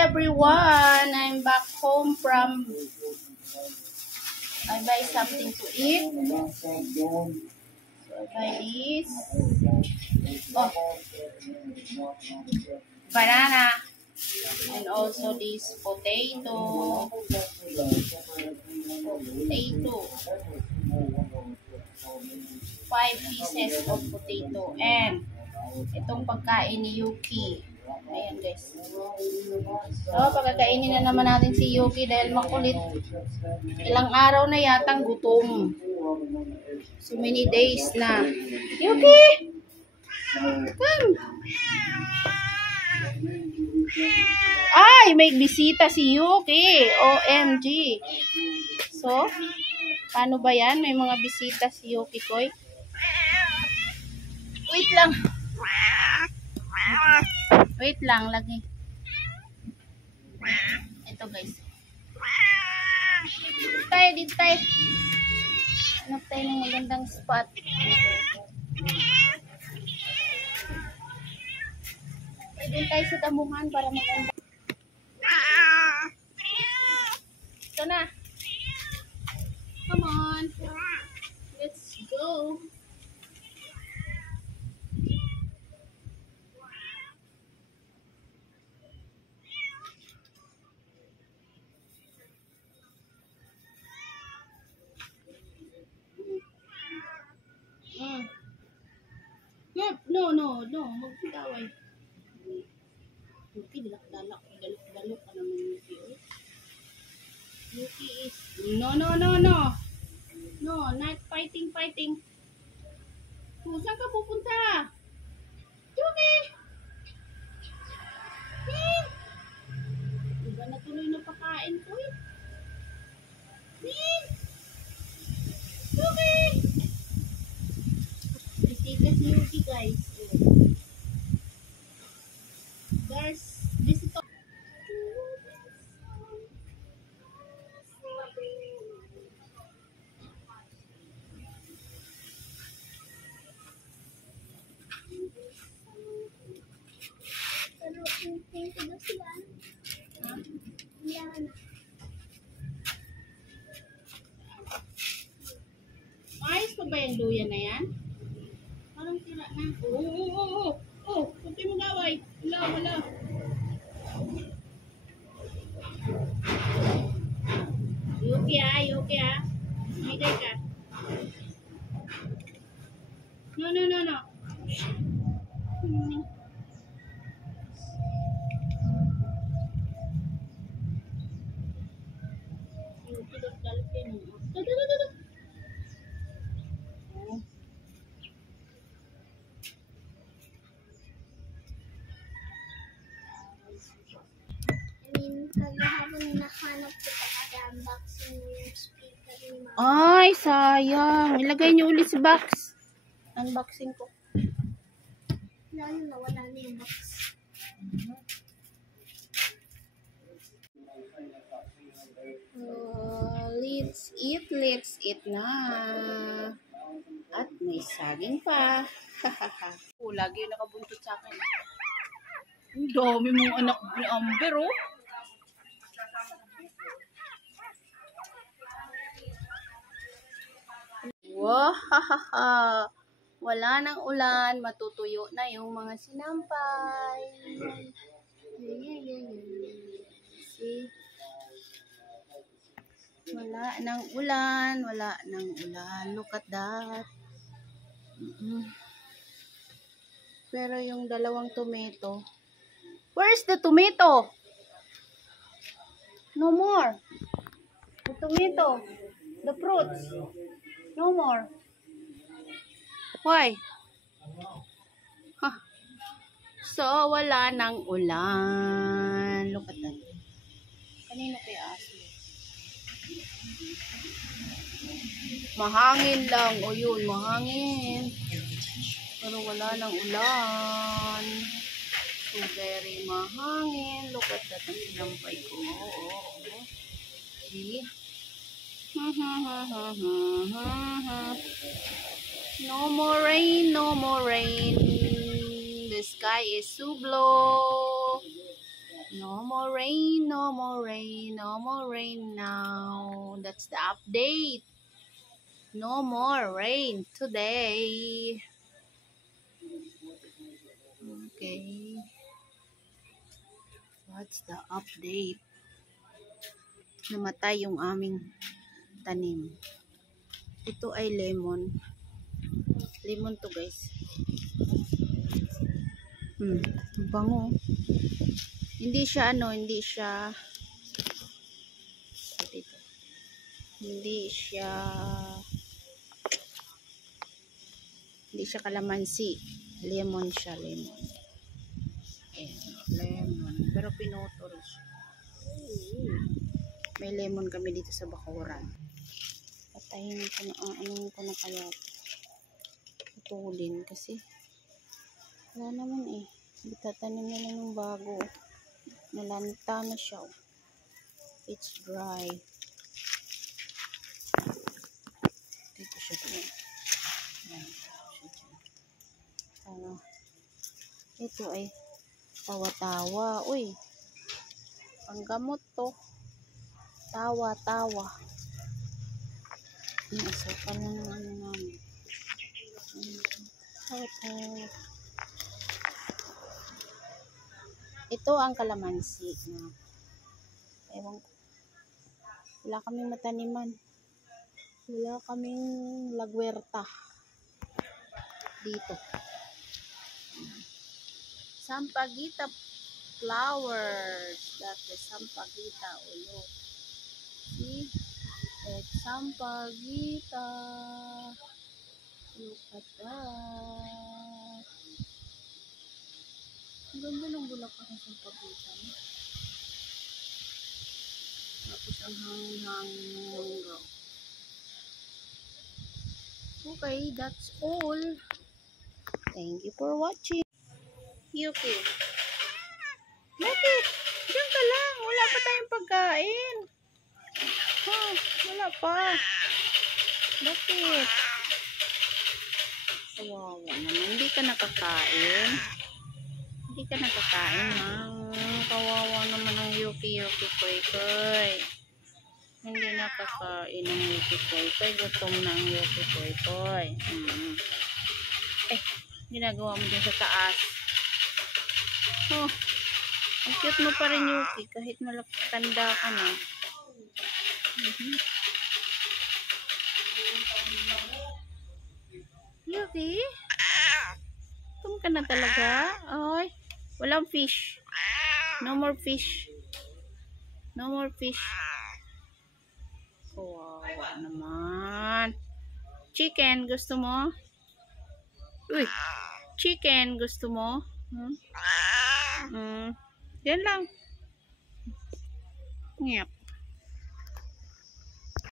everyone! I'm back home from I buy something to eat. So I buy this. Oh, banana. And also this potato. Potato. 5 pieces of potato. And itong pagkain ni Yuki. Ayan guys. So, pagkakainin na naman natin si Yuki dahil makulit. Ilang araw na yatang gutom. So many days na. Yuki! Come! Ay! May bisita si Yuki. OMG. So, paano ba yan? May mga bisita si Yuki Koy. Wait lang. Wait lang, lagi. Ito guys. Dito tayo. Hanap tayo ng magandang spot. Pwede tayo sa damuhan para maganda. Ito na. Come on. Let's go. No. Magpitaway. Yuki, dalak ka naman Yuki. Yuki is... No. No, not fighting. Saan ka pupunta? Yuki! Diba natuloy na pakain ko eh? Yuki! Bisita si Yuki guys. There's visitor. Ayos pa ba yung luya na yan? Parang tira na. Oh, huwag kayo mag-away. Wala. Yuki ah. Higay ka. No. Yuki, dalpin mo. Kagahapon nahanap ko para unboxing yung speaker ni Mama. Ay, sayang. Ilagay niyo ulit sa box. Unboxing ko. Lalo na wala na yung box. Let's eat na. At may saging pa. Lagi nakabuntot sa akin. Ang dami mong anak ni Amber, oh. Wow! Wala nang ulan, matutuyo na yung mga sinampay. See? Wala nang ulan. Look at that. Pero yung dalawang tomato. Where's the tomato? No more. The tomato. The fruits. No more. Why? Huh. So, wala nang ulan. Look at that. Kanina kaya aso. Mahangin lang. O yun, mahangin. Pero wala nang ulan. So, very mahangin. Look at that. Ang sinampay ko. See? No more rain. The sky is so blue. No more rain, no more rain, no more rain now. That's the update. No more rain today. Okay. What's the update? Namatay yung aming tanim. Ito ay lemon. Lemon to, guys. Bango. Hindi siya dito. Hindi siya kalamansi. Lemon siya, lemon. Lemon. Pero pinutol siya. May lemon kami dito sa bakuran. Patayin ko na, ano ko na kaya putulin kasi wala naman eh. Itatanim na lang ng bago. Nalanta na siya. It's dry. Dito siya doon. Ito ay tawa-tawa. Uy, panggamot to. Tawa-tawa. Asukal na ng ano namin. Tawa-tawa. Ito ang kalamansi na ewan ko. Wala kaming mataniman. Wala kaming lagwerta dito. Sampaguita flowers. That is Sampaguita ulo. See? It's Sampaguita. Look at that. Ang ganda ng bulaklak ng Sampaguita. Tapos ang hangin-hangin ng mangga. Okay, that's all. Thank you for watching. Yuki. Bakit? Diyan ka lang. Wala pa tayong pagkain. Wala pa. Bakit? Kawawa naman. Hindi ka nakakain. Hindi ka nakakain, ha? Kawawa naman ang Yuki Koy Koy. Hindi nakakain ang Yuki Koy Koy. Gutom na ang Yuki Koy Koy. Ginagawa mo dyan sa taas. Ang cute mo pa rin, Yuki, kahit tanda ka na. Yuki? Tum ka na talaga? Ay, walang fish. No more fish. No more fish. Kawawa naman. Chicken, gusto mo? Uy, chicken, gusto mo? Yan lang. Ngyak.